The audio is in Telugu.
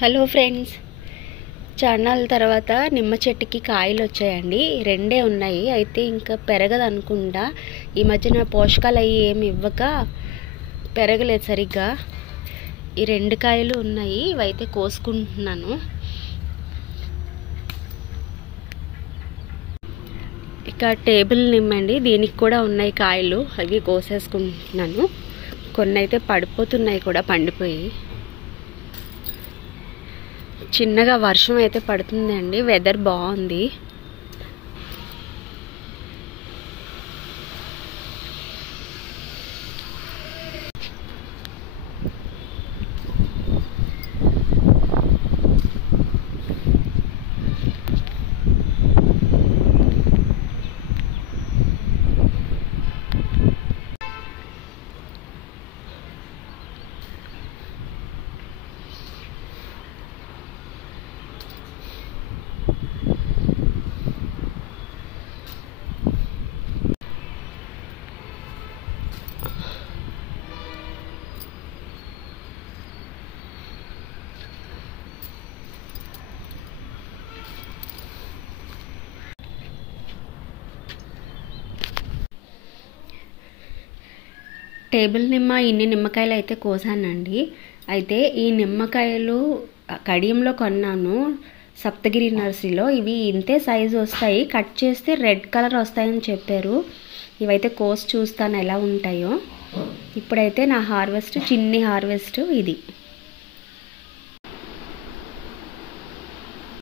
హలో ఫ్రెండ్స్, చాన్నాళ్ళ తర్వాత నిమ్మ చెట్టుకి కాయలు వచ్చాయండి. రెండే ఉన్నాయి, అయితే ఇంకా పెరగదు అనుకుంటా. ఈ మధ్యన పోషకాలు అవి ఏమి ఇవ్వక పెరగలేదు సరిగ్గా. ఈ రెండు కాయలు ఉన్నాయి, ఇవైతే కోసుకుంటున్నాను. ఇక టేబుల్ నిమ్మండి, దీనికి కూడా ఉన్నాయి కాయలు, అవి కోసేసుకుంటున్నాను. కొన్ని అయితే పడిపోతున్నాయి కూడా, పండిపోయి. చిన్నగా వర్షం అయితే పడుతుందండి, వెదర్ బాగుంది. టేబుల్ నిమ్మ ఇన్ని నిమ్మకాయలు అయితే కోసానండి. అయితే ఈ నిమ్మకాయలు కడియంలో కొన్నాను, సప్తగిరి నర్సరీలో. ఇవి ఇంతే సైజు వస్తాయి, కట్ చేస్తే రెడ్ కలర్ వస్తాయని చెప్పారు. ఇవైతే కోసి చూస్తాను ఎలా ఉంటాయో. ఇప్పుడైతే నా హార్వెస్ట్, చిన్ని హార్వెస్ట్ ఇది.